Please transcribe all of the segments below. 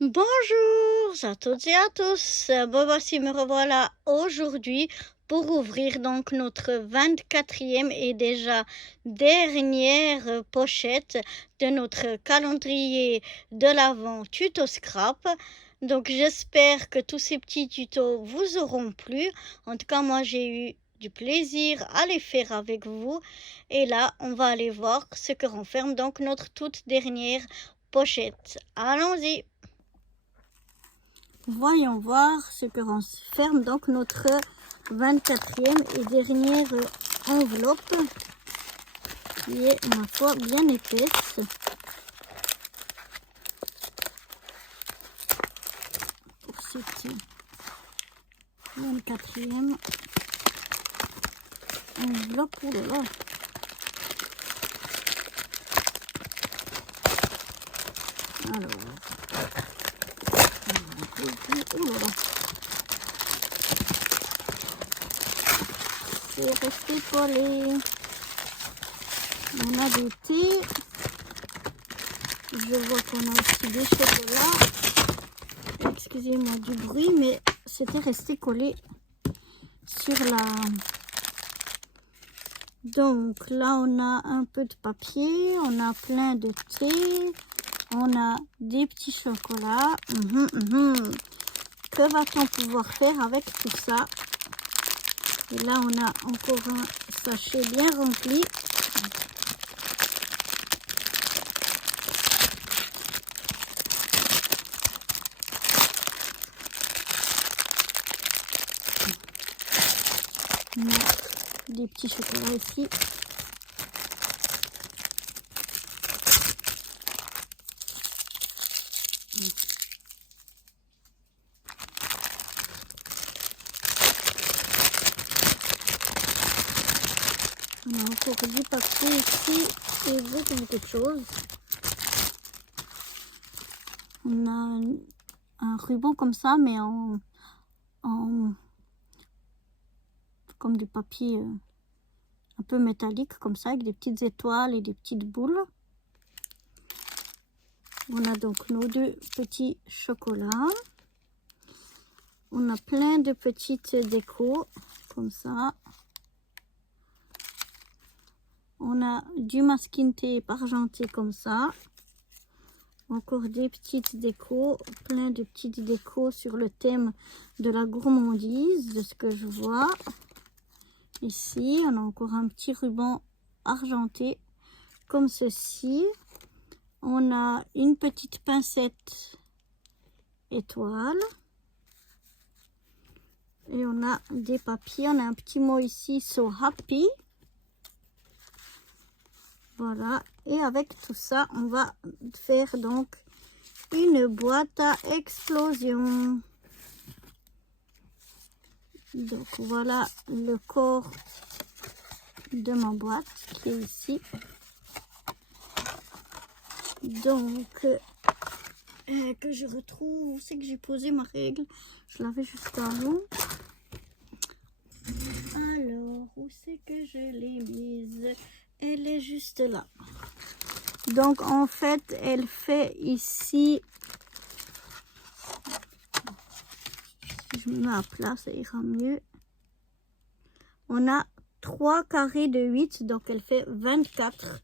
Bonjour à toutes et à tous. Voici me revoilà aujourd'hui pour ouvrir donc notre 24e et déjà dernière pochette de notre calendrier de l'Avent Tuto Scrap. Donc j'espère que tous ces petits tutos vous auront plu. En tout cas, moi j'ai eu du plaisir à les faire avec vous. Et là, on va aller voir ce que renferme donc notre toute dernière pochette. Allons-y! Voyons voir ce que renferme donc notre 24e et dernière enveloppe qui est, ma foi, bien épaisse. Pour cette 24e enveloppe, oh là là. Alors, oh là là. C'est resté collé. On a des thés. Je vois qu'on a aussi des chocolats. Excusez-moi du bruit, mais c'était resté collé sur la... Donc là, on a un peu de papier, on a plein de thé, on a des petits chocolats. Que va-t-on pouvoir faire avec tout ça? Et là, on a encore un sachet bien rempli. On a des petits chocolats ici. On a encore du papier ici et beaucoup de choses. On a un ruban comme ça, mais en comme du papier un peu métallique comme ça, avec des petites étoiles et des petites boules. On a donc nos deux petits chocolats. On a plein de petites décos comme ça. On a du masking tape argenté comme ça. Encore des petites décos, plein de petites décos sur le thème de la gourmandise, de ce que je vois. Ici, on a encore un petit ruban argenté comme ceci. On a une petite pincette étoile. Et on a des papiers. On a un petit mot ici, so happy. Voilà. Et avec tout ça, on va faire donc une boîte à explosion. Donc voilà le corps de ma boîte qui est ici. Donc que je retrouve, où c'est que j'ai posé ma règle? Je l'avais juste avant. Alors, où c'est que je l'ai mise? Elle est juste là. Donc en fait, elle fait ici, si je me mets à plat, ça ira mieux. On a 3 carrés de 8, donc elle fait 24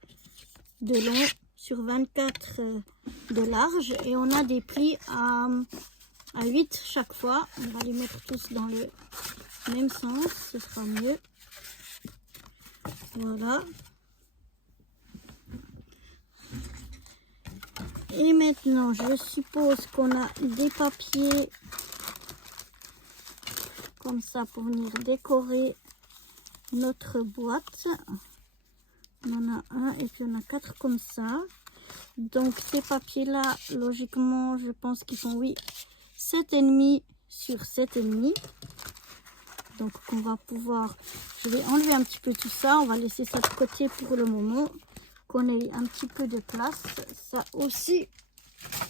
de long sur 24 de large. Et on a des plis à 8 chaque fois. On va les mettre tous dans le même sens, ce sera mieux. Voilà. Et maintenant, je suppose qu'on a des papiers comme ça pour venir décorer notre boîte. On en a un et puis on a 4 comme ça. Donc ces papiers là, logiquement, je pense qu'ils font, oui, 7,5 sur 7,5. Donc on va pouvoir, je vais enlever un petit peu tout ça. On va laisser ça de côté pour le moment, qu'on ait un petit peu de place. Ça aussi,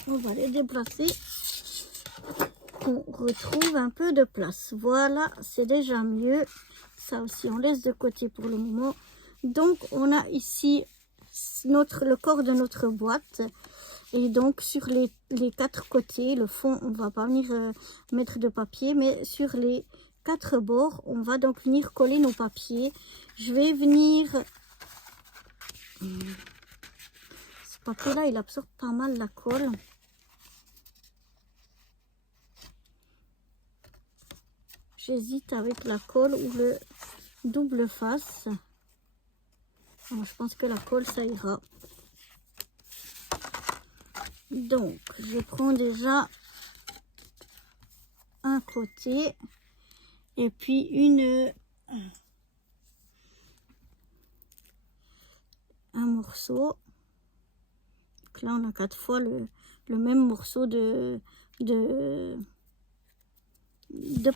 on va les déplacer, qu'on retrouve un peu de place. Voilà, c'est déjà mieux. Ça aussi, on laisse de côté pour le moment. Donc, on a ici le corps de notre boîte. Et donc sur les 4 côtés, le fond, on va pas venir mettre de papier, mais sur les 4 bords, on va donc venir coller nos papiers. Je vais venir... Ce papier-là, il absorbe pas mal la colle. J'hésite avec la colle ou le double face. Alors, je pense que la colle, ça ira. Donc, je prends déjà un côté et puis un morceau. Donc là, on a 4 fois le même morceau de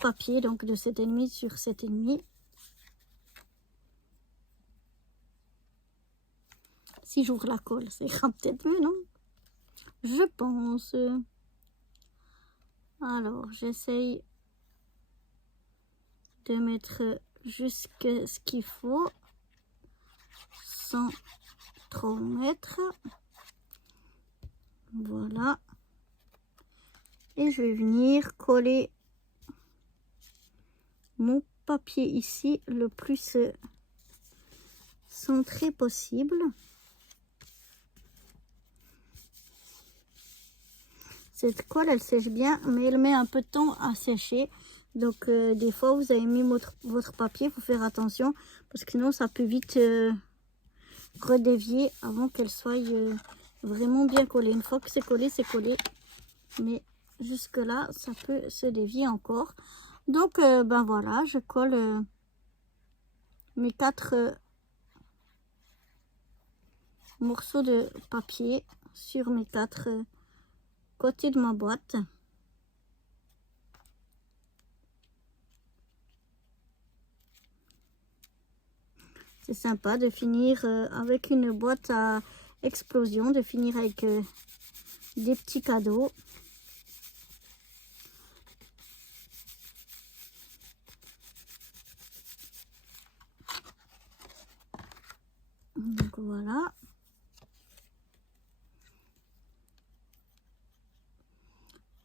papier, donc de 7,5 sur 7,5. Si j'ouvre la colle, ça ira peut-être mieux, non? Je pense. Alors, j'essaye de mettre jusque ce qu'il faut sans trop mettre. Voilà. Et je vais venir coller mon papier ici le plus centré possible. Cette colle, elle sèche bien, mais elle met un peu de temps à sécher. Donc, des fois, vous avez mis votre papier, il faut faire attention, parce que sinon, ça peut vite redévier avant qu'elle soit vraiment bien collée. Une fois que c'est collé, c'est collé. Mais jusque-là, ça peut se dévier encore. Donc, ben voilà, je colle mes 4 morceaux de papier sur mes 4 côtés de ma boîte. C'est sympa de finir avec une boîte à explosion, de finir avec des petits cadeaux. Donc voilà.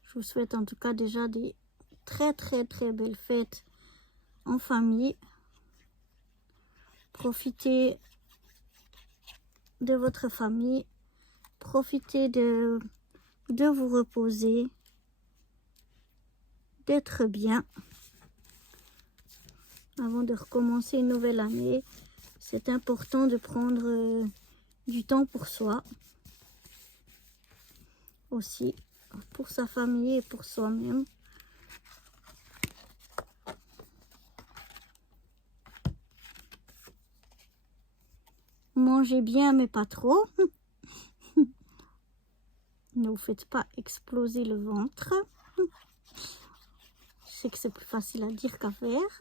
Je vous souhaite en tout cas déjà des très belles fêtes en famille. Profitez de votre famille. Profitez de vous reposer. D'être bien. Avant de recommencer une nouvelle année, c'est important de prendre du temps pour soi. Aussi, pour sa famille et pour soi-même. Mangez bien, mais pas trop. Ne vous faites pas exploser le ventre. Je sais que c'est plus facile à dire qu'à faire.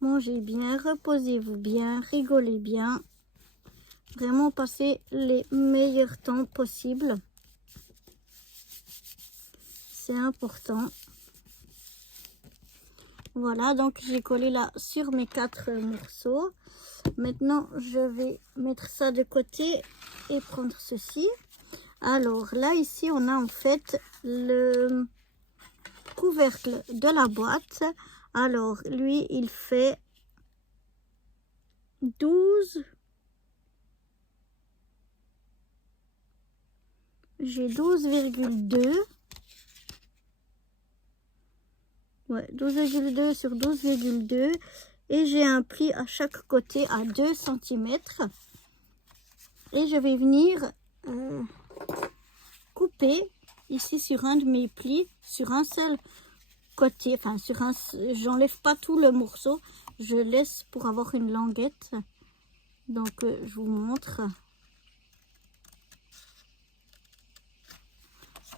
Mangez bien, reposez-vous bien, rigolez bien. Vraiment passez les meilleurs temps possibles. C'est important. Voilà, donc j'ai collé là sur mes 4 morceaux. Maintenant, je vais mettre ça de côté et prendre ceci. Alors là, ici, on a en fait le couvercle de la boîte. Alors, lui, il fait 12. J'ai 12,2. Ouais, 12,2 sur 12,2. Et j'ai un pli à chaque côté à 2 cm. Et je vais venir couper ici sur un de mes plis, sur un seul côté. Enfin, j'enlève pas tout le morceau. Je laisse pour avoir une languette. Donc, je vous montre.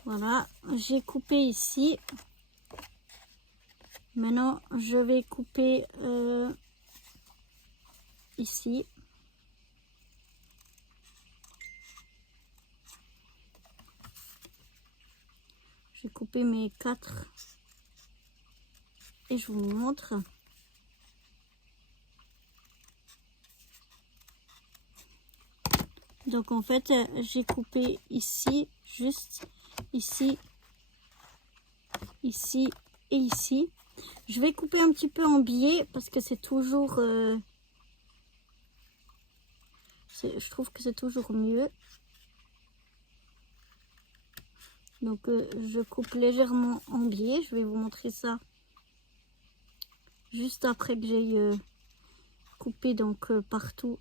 Voilà, j'ai coupé ici. Maintenant, je vais couper ici. J'ai coupé mes 4 et je vous montre. Donc en fait, j'ai coupé ici, juste ici, ici et ici. Je vais couper un petit peu en biais parce que c'est toujours... je trouve que c'est toujours mieux. Donc je coupe légèrement en biais. Je vais vous montrer ça juste après que j'ai coupé donc partout.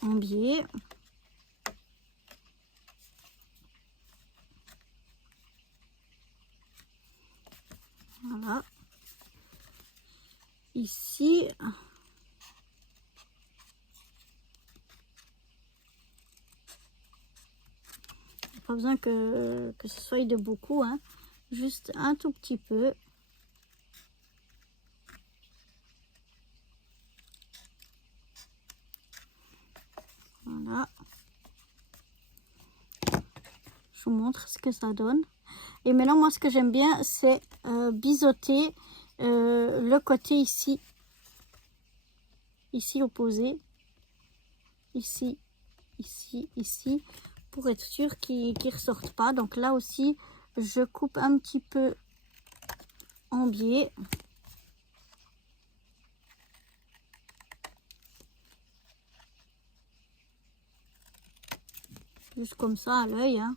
En biais. Voilà. Ici. Pas besoin que ce soit de beaucoup, hein. Juste un tout petit peu. Voilà. Je vous montre ce que ça donne. Et maintenant, moi, ce que j'aime bien, c'est biseauter le côté ici. Ici opposé. Ici, ici, ici. Pour être sûr qu'il ne ressorte pas. Donc là aussi, je coupe un petit peu en biais. Juste comme ça à l'œil, hein.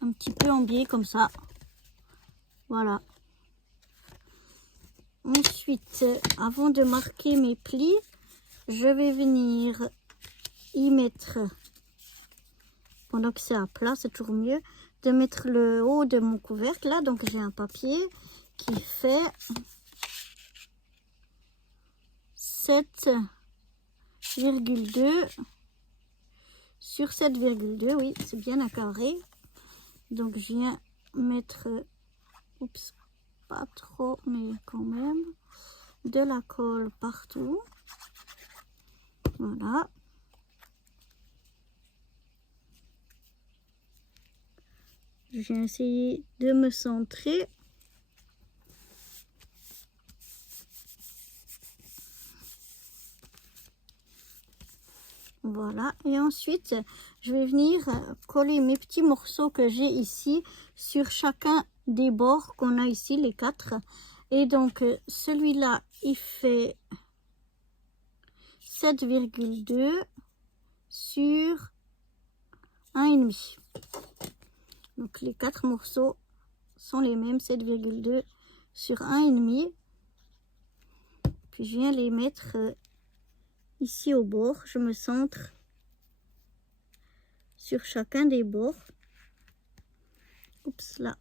Un petit peu en biais comme ça. Voilà. Ensuite, avant de marquer mes plis, je vais venir y mettre, pendant que c'est à plat, c'est toujours mieux, de mettre le haut de mon couvercle. Là, donc j'ai un papier qui fait 7,2 sur 7,2, oui, c'est bien un carré. Donc je viens mettre, oups, pas trop, mais quand même, de la colle partout. Voilà. Je vais essayer de me centrer. Voilà, et ensuite je vais venir coller mes petits morceaux que j'ai ici sur chacun des bords qu'on a ici, les 4. Et donc celui-là il fait 7,2 sur 1,5. Donc les 4 morceaux sont les mêmes, 7,2 sur 1,5. Puis je viens les mettre ici au bord, je me centre sur chacun des bords. Oups, là,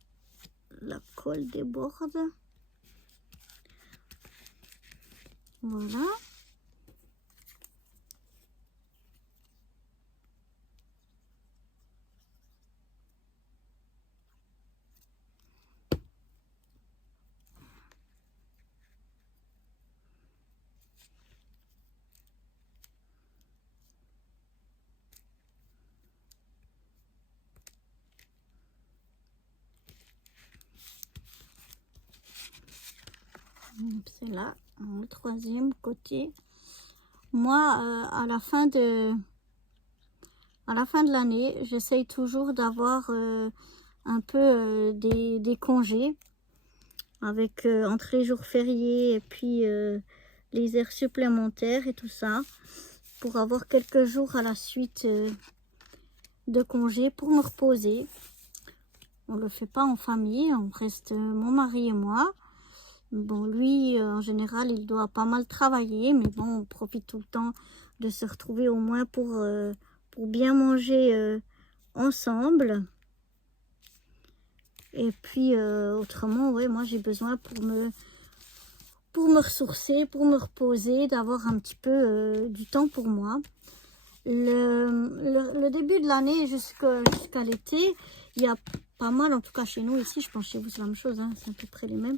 la colle déborde. Voilà. C'est là, le troisième côté. Moi, à la fin de l'année, j'essaye toujours d'avoir un peu des congés avec entre les jours fériés et puis les heures supplémentaires et tout ça, pour avoir quelques jours à la suite de congés pour me reposer. On le fait pas en famille, on reste mon mari et moi. Bon, lui, en général, il doit pas mal travailler, mais bon, on profite tout le temps de se retrouver au moins pour bien manger ensemble. Et puis, autrement, ouais, moi, j'ai besoin pour me ressourcer, pour me reposer, d'avoir un petit peu du temps pour moi. Le début de l'année jusqu'à l'été, il y a pas mal, en tout cas chez nous ici, je pense chez vous c'est la même chose, hein, c'est à peu près les mêmes,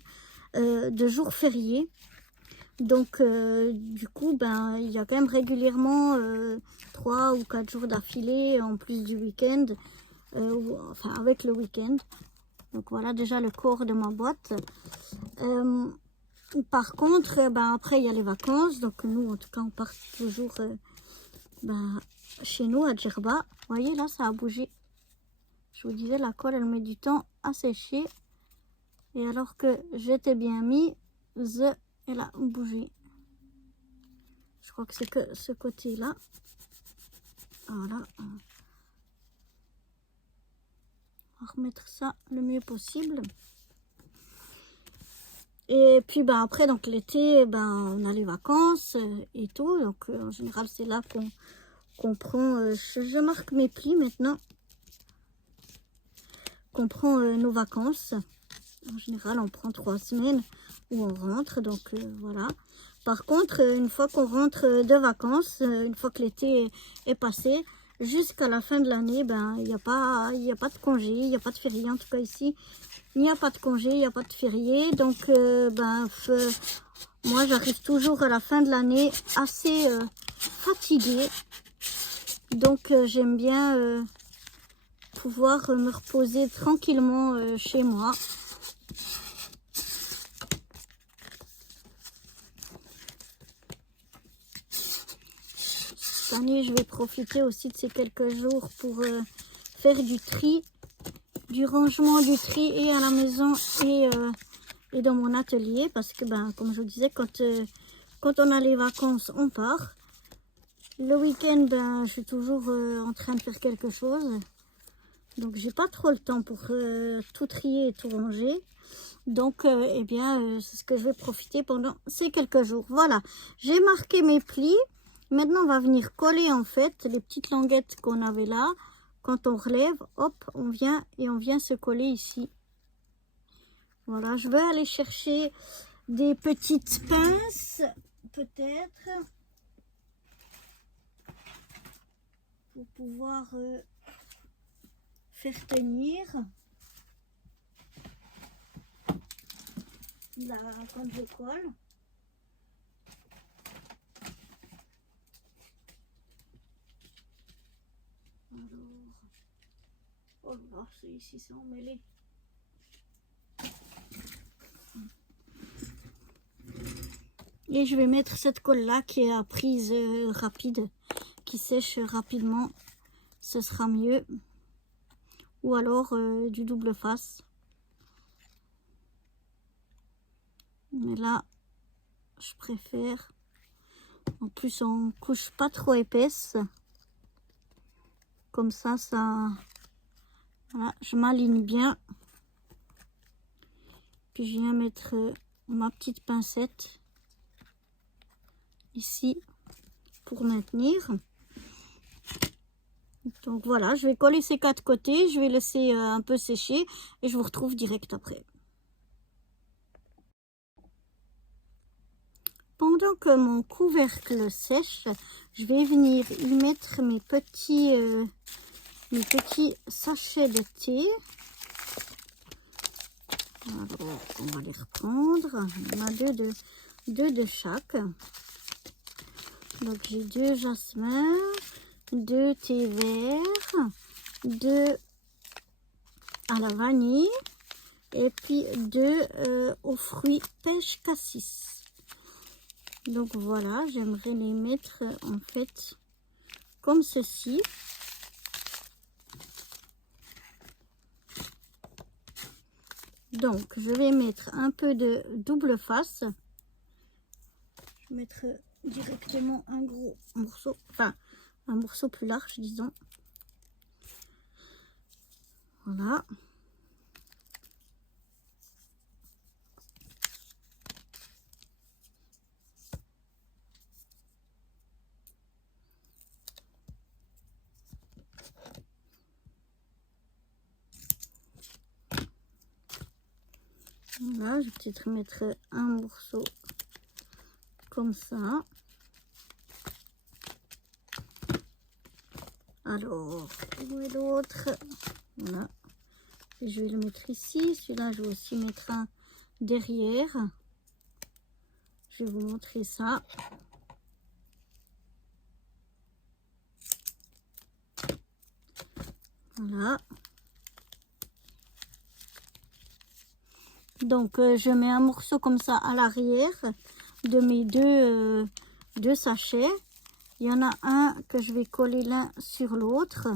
de jours fériés. Donc, du coup, ben, il y a quand même régulièrement 3 ou 4 jours d'affilée, en plus du week-end, enfin avec le week-end. Donc voilà déjà le corps de ma boîte. Par contre, ben, après il y a les vacances. Donc nous, en tout cas, on part toujours ben, chez nous à Djerba. Vous voyez là, ça a bougé. Je vous disais, la colle, elle met du temps à sécher. Et alors que j'étais bien mise, elle a bougé. Je crois que c'est que ce côté-là. Voilà. On va remettre ça le mieux possible. Et puis ben, après, donc l'été, ben, on a les vacances et tout. Donc en général, c'est là qu'on prend... je marque mes plis maintenant. Qu'on prend nos vacances. En général, on prend 3 semaines où on rentre. Donc voilà. Par contre, une fois qu'on rentre de vacances, une fois que l'été est passé, jusqu'à la fin de l'année, ben, il n'y a pas de congé, il n'y a pas de férié. En tout cas ici, il n'y a pas de congé, il n'y a pas de férié. Donc, moi, j'arrive toujours à la fin de l'année assez fatiguée. Donc, j'aime bien pouvoir me reposer tranquillement chez moi. Cette année, je vais profiter aussi de ces quelques jours pour faire du tri, du rangement, du tri et à la maison et dans mon atelier. Parce que, ben, comme je vous disais, quand on a les vacances, on part. Le week-end, ben, je suis toujours en train de faire quelque chose. Donc, j'ai pas trop le temps pour tout trier et tout ranger. Donc, eh bien, c'est ce que je vais profiter pendant ces quelques jours. Voilà, j'ai marqué mes plis. Maintenant, on va venir coller en fait les petites languettes qu'on avait là. Quand on relève, hop, on vient se coller ici. Voilà, je vais aller chercher des petites pinces, peut-être, pour pouvoir faire tenir. Là, quand je colle. Alors, oh là, c'est ici, c'est emmêlé. Et je vais mettre cette colle là qui est à prise rapide, qui sèche rapidement, ce sera mieux. Ou alors du double face. Mais là, je préfère. En plus, on couche pas trop épaisse. Comme ça, voilà, je m'aligne bien. Puis je viens mettre ma petite pincette ici pour maintenir. Donc voilà, je vais coller ces 4 côtés, je vais laisser un peu sécher et je vous retrouve direct après. Pendant que mon couvercle sèche, je vais venir y mettre mes petits sachets de thé. Alors, on va les reprendre. On a deux de chaque. Donc, j'ai 2 jasmins, 2 thé verts, 2 à la vanille et puis 2 aux fruits pêche cassis. Donc voilà, j'aimerais les mettre en fait comme ceci. Donc je vais mettre un peu de double face. Je vais mettre directement un gros morceau, enfin un morceau plus large disons. Voilà. Voilà, je vais peut-être mettre un morceau comme ça. Alors, où est l'autre? Voilà. Et je vais le mettre ici. Celui-là, je vais aussi mettre un derrière. je vais vous montrer ça. Voilà. Donc, je mets un morceau comme ça à l'arrière de mes deux sachets. Il y en a un que je vais coller l'un sur l'autre.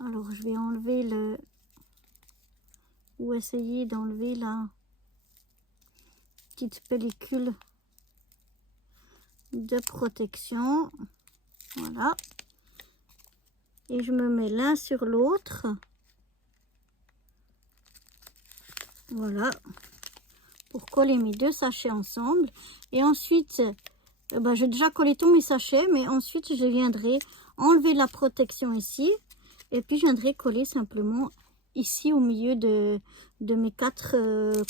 Alors, je vais enlever le... ou essayer d'enlever la petite pellicule de protection. Voilà. Et je me mets l'un sur l'autre. Voilà. Pour coller mes deux sachets ensemble. Et ensuite, j'ai déjà collé tous mes sachets, mais ensuite je viendrai enlever la protection ici. Et puis je viendrai coller simplement ici au milieu de mes quatre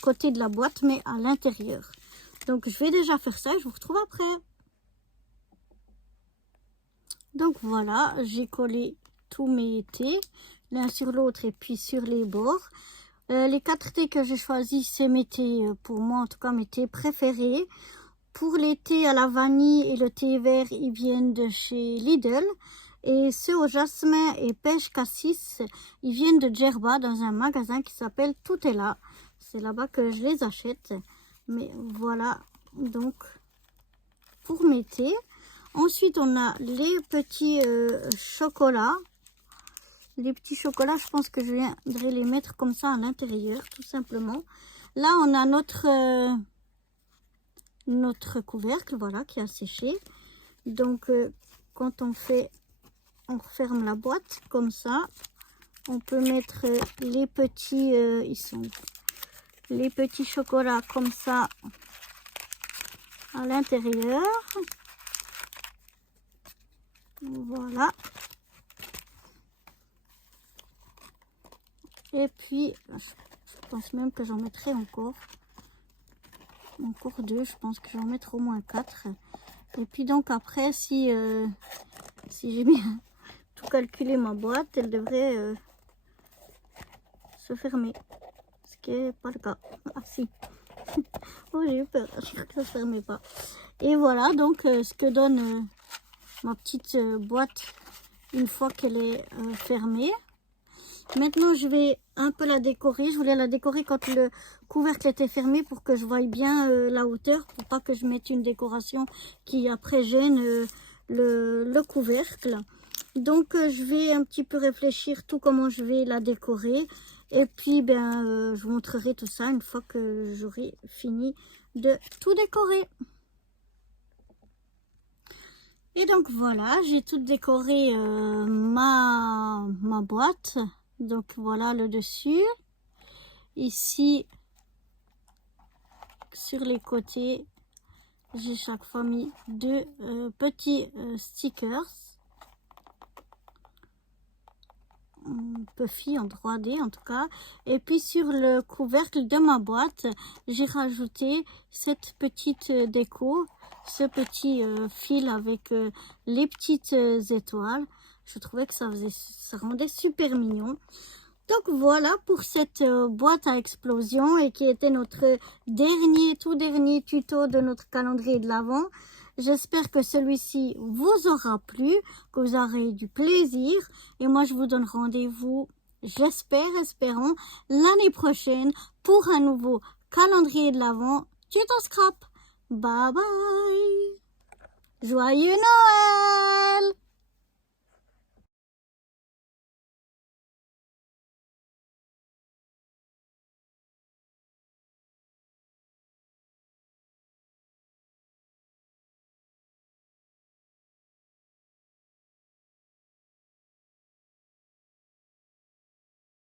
côtés de la boîte, mais à l'intérieur. Donc je vais déjà faire ça et je vous retrouve après. Donc voilà, j'ai collé tous mes thés l'un sur l'autre et puis sur les bords. Les 4 thés que j'ai choisis, c'est mes thés, pour moi en tout cas mes thés préférés. Pour les thés à la vanille et le thé vert, ils viennent de chez Lidl. Et ceux au jasmin et pêche cassis, ils viennent de Djerba dans un magasin qui s'appelle Tout est là. C'est là-bas que je les achète. Mais voilà donc pour mes thés. Ensuite, on a les petits chocolats. Les petits chocolats, je pense que je viendrai les mettre comme ça à l'intérieur, tout simplement. Là, on a notre couvercle, voilà, qui a séché. Donc, quand on referme la boîte comme ça, on peut mettre les petits, les petits chocolats comme ça à l'intérieur. Voilà. Et puis, je pense même que j'en mettrai encore 2. Je pense que j'en mettrai au moins 4. Et puis donc après, si j'ai bien tout calculé, ma boîte, elle devrait se fermer. Ce qui n'est pas le cas. Ah si. Oh, j'ai eu peur. Je crois que ça ne se fermait pas. Et voilà donc ce que donne ma petite boîte une fois qu'elle est fermée. Maintenant, je vais un peu la décorer. Je voulais la décorer quand le couvercle était fermé pour que je voie bien la hauteur, pour pas que je mette une décoration qui après gêne le couvercle. Donc, je vais un petit peu réfléchir tout comment je vais la décorer. Et puis, je vous montrerai tout ça une fois que j'aurai fini de tout décorer. Et donc, voilà, j'ai tout décoré ma boîte. Donc voilà le dessus. Ici, sur les côtés, j'ai chaque fois mis 2 petits stickers. Puffy en 3D en tout cas. Et puis sur le couvercle de ma boîte, j'ai rajouté cette petite déco, ce petit fil avec les petites étoiles. Je trouvais que ça rendait super mignon. Donc voilà pour cette boîte à explosion et qui était notre tout dernier tuto de notre calendrier de l'Avent. J'espère que celui-ci vous aura plu, que vous aurez du plaisir. Et moi, je vous donne rendez-vous, espérons, l'année prochaine pour un nouveau calendrier de l'Avent tuto scrap. Bye bye. Joyeux Noël!